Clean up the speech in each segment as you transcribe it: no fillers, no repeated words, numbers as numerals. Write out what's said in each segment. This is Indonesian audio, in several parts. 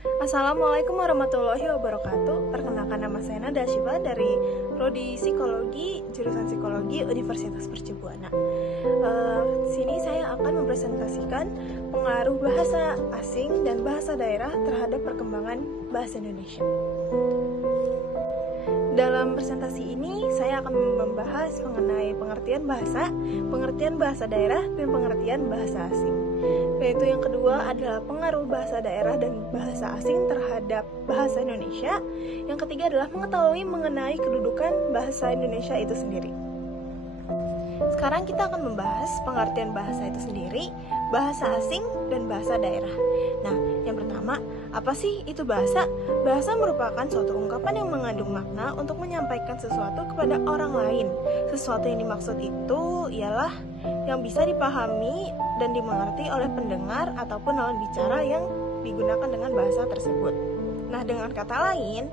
Assalamualaikum warahmatullahi wabarakatuh. Perkenalkan, nama saya Nada Syifa dari Prodi Psikologi, jurusan Psikologi Universitas Mercubuana. Sini saya akan mempresentasikan pengaruh bahasa asing dan bahasa daerah terhadap perkembangan bahasa Indonesia. Dalam presentasi ini, saya akan membahas mengenai pengertian bahasa daerah, dan pengertian bahasa asing. Yaitu yang kedua adalah pengaruh bahasa daerah dan bahasa asing terhadap bahasa Indonesia. Yang ketiga adalah mengetahui mengenai kedudukan bahasa Indonesia itu sendiri. Sekarang kita akan membahas pengertian bahasa itu sendiri, bahasa asing, dan bahasa daerah. Nah, yang pertama, apa sih itu bahasa? Bahasa merupakan suatu ungkapan yang mengandung makna untuk menyampaikan sesuatu kepada orang lain. Sesuatu yang dimaksud itu ialah yang bisa dipahami dan dimengerti oleh pendengar ataupun lawan bicara yang digunakan dengan bahasa tersebut. Nah, dengan kata lain,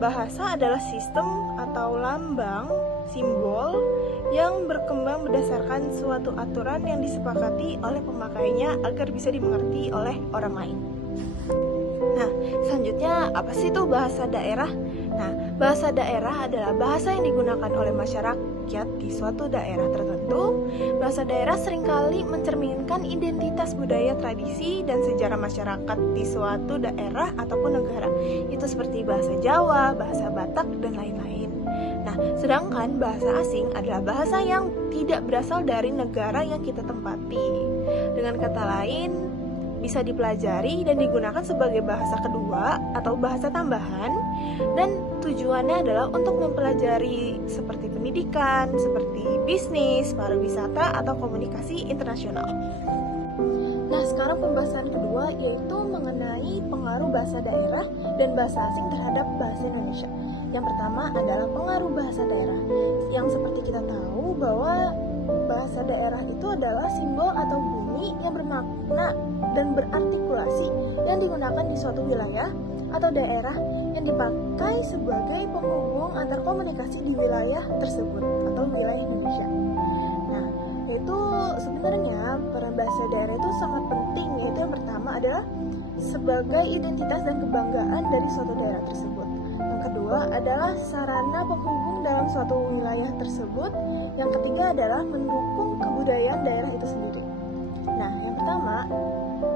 bahasa adalah sistem atau lambang, simbol yang berkembang berdasarkan suatu aturan yang disepakati oleh pemakainya agar bisa dimengerti oleh orang lain. Nah, selanjutnya apa sih itu bahasa daerah? Nah, bahasa daerah adalah bahasa yang digunakan oleh masyarakat di suatu daerah tertentu. Bahasa daerah seringkali mencerminkan identitas budaya, tradisi, dan sejarah masyarakat di suatu daerah ataupun negara. Itu seperti bahasa Jawa, bahasa Batak, dan lain-lain. Nah, sedangkan bahasa asing adalah bahasa yang tidak berasal dari negara yang kita tempati. Dengan kata lain, bisa dipelajari dan digunakan sebagai bahasa kedua atau bahasa tambahan, dan tujuannya adalah untuk mempelajari seperti pendidikan, seperti bisnis, pariwisata, atau komunikasi internasional. Nah, sekarang pembahasan kedua yaitu mengenai pengaruh bahasa daerah dan bahasa asing terhadap bahasa Indonesia. Yang pertama adalah pengaruh bahasa daerah, yang seperti kita tahu bahwa bahasa daerah itu adalah simbol atau bumi yang bermakna dan berartikulasi yang digunakan di suatu wilayah atau daerah yang dipakai sebagai penghubung antar komunikasi di wilayah tersebut atau wilayah Indonesia. Nah, itu sebenarnya peran bahasa daerah itu sangat penting, yaitu yang pertama adalah sebagai identitas dan kebanggaan dari suatu daerah tersebut. Yang kedua adalah sarana penghubung dalam suatu wilayah tersebut. Yang ketiga adalah mendukung kebudayaan daerah itu sendiri. Nah, yang pertama,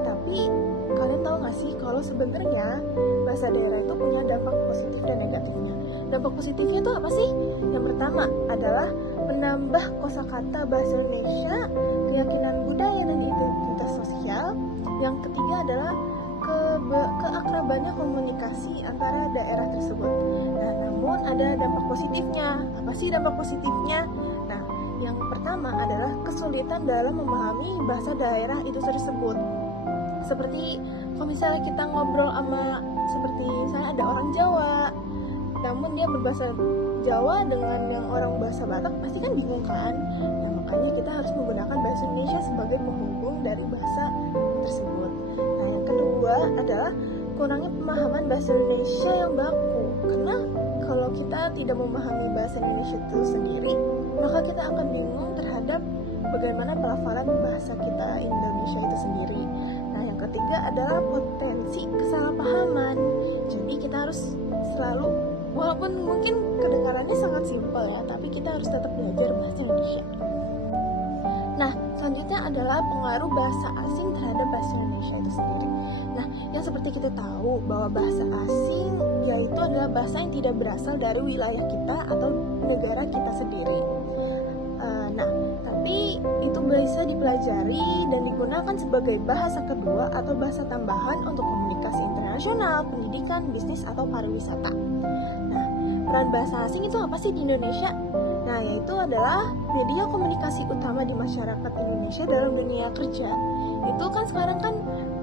tapi kalian tahu gak sih kalau sebenarnya bahasa daerah itu punya dampak positif dan negatifnya. Dampak positifnya itu apa sih? Yang pertama adalah menambah kosakata bahasa Indonesia, keyakinan budaya dan identitas sosial. Yang ketiga adalah keakrabannya komunikasi antara daerah tersebut. Nah, namun ada dampak positifnya. Apa sih dampak positifnya? Nah, yang pertama adalah kesulitan dalam memahami bahasa daerah itu tersebut. Seperti kalau misalnya kita ngobrol sama, seperti misalnya ada orang Jawa, namun dia berbahasa Jawa dengan yang orang bahasa Batak, pasti kan bingung kan? Nah, makanya kita harus menggunakan bahasa Indonesia sebagai penghubung dari bahasa tersebut. Nah, yang kedua adalah kurangnya pemahaman bahasa Indonesia yang baku. Karena kalau kita tidak memahami bahasa Indonesia itu sendiri, maka kita akan bingung terhadap bagaimana pelafalan bahasa kita Indonesia itu sendiri. Nah, yang ketiga adalah potensi kesalahpahaman. Jadi kita harus selalu, walaupun mungkin kedengarannya sangat simpel ya, tapi kita harus tetap belajar bahasa Indonesia. Nah, selanjutnya adalah pengaruh bahasa asing terhadap bahasa Indonesia itu sendiri. Nah, yang seperti kita tahu bahwa bahasa asing yaitu adalah bahasa yang tidak berasal dari wilayah kita atau negara kita sendiri. Nah, tapi itu bisa dipelajari dan digunakan sebagai bahasa kedua atau bahasa tambahan untuk komunikasi internasional, pendidikan, bisnis, atau pariwisata. Nah, peran bahasa asing itu apa sih di Indonesia? Nah, yaitu adalah media komunikasi utama di masyarakat Indonesia dalam dunia kerja. Itu kan sekarang kan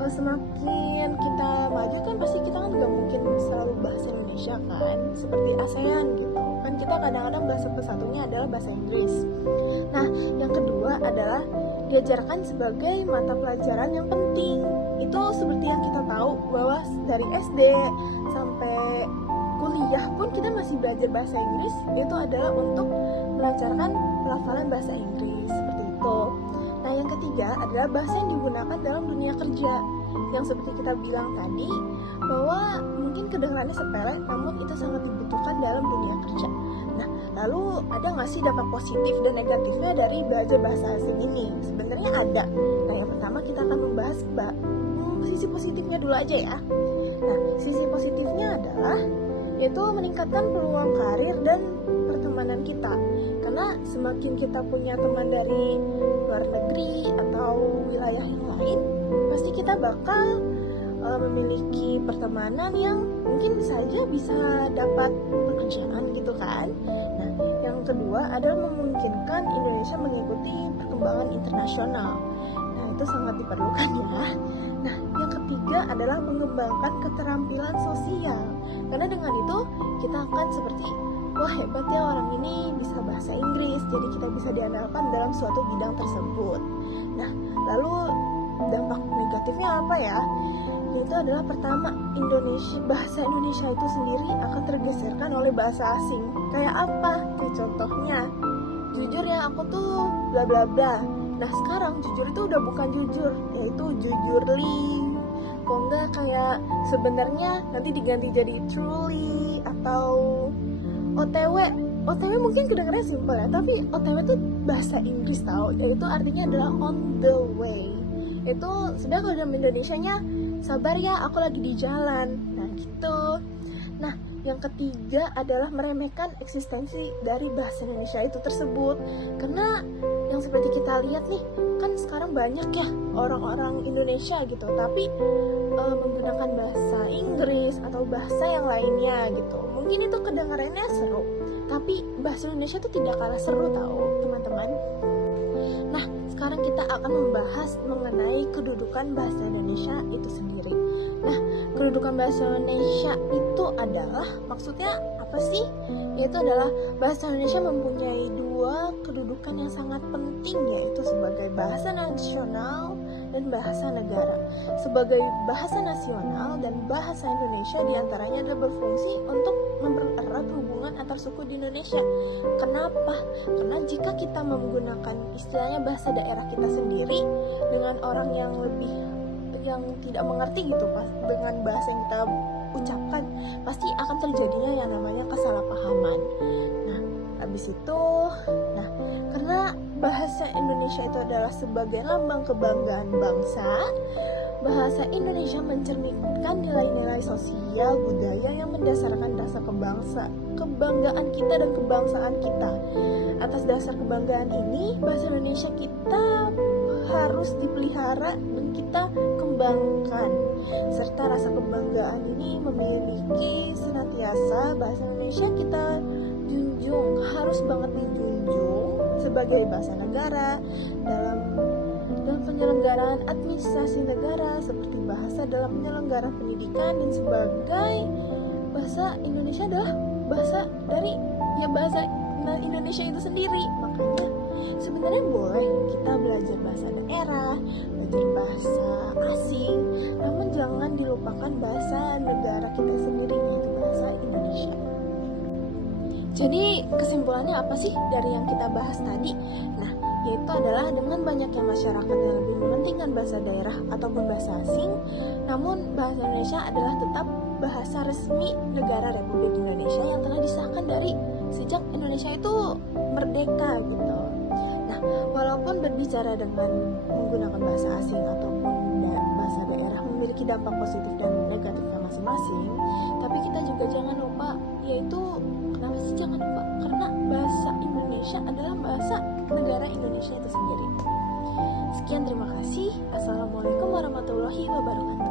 semakin kita maju kan pasti kita kan gak mungkin selalu bahasa Indonesia kan, seperti ASEAN gitu kan, kita kadang-kadang bahasa satunya adalah bahasa Inggris. Nah, yang kedua adalah diajarkan sebagai mata pelajaran yang penting. Itu seperti yang kita tahu bahwa dari SD sampai kuliah pun kita masih belajar bahasa Inggris, itu adalah untuk melancarkan pelafalan bahasa Inggris, seperti itu. Nah, yang ketiga adalah bahasa yang digunakan dalam dunia kerja. yang seperti kita bilang tadi, bahwa mungkin kedengarannya sepele, namun itu sangat dibutuhkan dalam dunia kerja. Nah, lalu ada nggak sih dampak positif dan negatifnya dari belajar bahasa asing ini? Sebenarnya ada. Nah, yang pertama kita akan membahas sisi positifnya dulu aja ya. Nah, sisi positifnya adalah yaitu meningkatkan peluang karir dan pertemanan kita. Karena semakin kita punya teman dari luar negeri atau wilayah yang lain, pasti kita bakal memiliki pertemanan yang mungkin saja bisa dapat pekerjaan gitu kan. Nah, yang kedua adalah memungkinkan Indonesia mengikuti perkembangan internasional. Nah, itu sangat diperlukan ya. Nah, yang ketiga adalah mengembangkan keterampilan sosial. Karena dengan itu kita akan seperti, wah hebat ya orang ini bisa bahasa Inggris, jadi kita bisa diandalkan dalam suatu bidang tersebut. Nah, lalu dampak negatifnya apa ya? Yaitu adalah pertama, bahasa Indonesia itu sendiri akan tergeserkan oleh bahasa asing. Kayak apa? Kayak contohnya, jujur ya aku tuh bla bla bla. Nah, sekarang jujur itu udah bukan jujur, yaitu jujurly. Kok enggak kayak sebenarnya nanti diganti jadi truly atau OTW. OTW mungkin kedengarannya simpel ya, tapi OTW itu bahasa Inggris tau, yaitu artinya adalah on the way. Itu sebenarnya kalau dalam Indonesianya, sabar ya aku lagi di jalan. Nah gitu. Nah, yang ketiga adalah meremehkan eksistensi dari bahasa Indonesia itu tersebut. Karena yang seperti kita lihat nih, kan sekarang banyak ya orang-orang Indonesia gitu, tapi menggunakan bahasa Inggris atau bahasa yang lainnya gitu. Mungkin itu kedengarannya seru, tapi bahasa Indonesia itu tidak kalah seru tahu teman-teman. Nah, sekarang kita akan membahas mengenai kedudukan bahasa Indonesia itu sendiri. Nah, kedudukan bahasa Indonesia itu adalah, maksudnya apa sih? Yaitu adalah bahasa Indonesia mempunyai dua kedudukan yang sangat penting, yaitu sebagai bahasa nasional dan bahasa negara. Sebagai bahasa nasional dan bahasa Indonesia diantaranya adalah berfungsi untuk mempererat hubungan antar suku di Indonesia. Kenapa? Karena jika kita menggunakan istilahnya bahasa daerah kita sendiri dengan orang yang tidak mengerti gitu pas dengan bahasa yang kita ucapkan, pasti akan terjadinya yang namanya kesalahpahaman. Nah, habis itu, karena bahasa Indonesia itu adalah sebagai lambang kebanggaan bangsa, bahasa Indonesia mencerminkan nilai-nilai sosial budaya yang mendasarkan rasa kebanggaan kita dan kebangsaan kita. Atas dasar kebanggaan ini, bahasa Indonesia kita harus dipelihara dan kita kembangkan, serta rasa kebanggaan ini memiliki senantiasa bahasa Indonesia kita junjung, harus banget dijunjung sebagai bahasa negara dalam penyelenggaraan administrasi negara, seperti bahasa dalam penyelenggaraan pendidikan, dan sebagai bahasa Indonesia adalah bahasa dari bahasa Indonesia itu sendiri. Makanya sebenarnya boleh kita belajar bahasa daerah, belajar bahasa asing, namun jangan dilupakan bahasa negara kita sendiri, yaitu bahasa Indonesia. Jadi kesimpulannya apa sih dari yang kita bahas tadi? Nah, yaitu adalah dengan banyaknya masyarakat yang lebih mementingkan bahasa daerah ataupun bahasa asing, namun bahasa Indonesia adalah tetap bahasa resmi negara Republik Indonesia yang telah disahkan dari sejak Indonesia itu merdeka gitu. Nah, walaupun berbicara dengan menggunakan bahasa asing ataupun bahasa daerah memiliki dampak positif dan negatifnya masing-masing, tapi kita juga jangan lupa, yaitu kenapa sih jangan lupa? Karena bahasa Indonesia adalah bahasa negara Indonesia itu sendiri. Sekian, terima kasih. Assalamualaikum warahmatullahi wabarakatuh.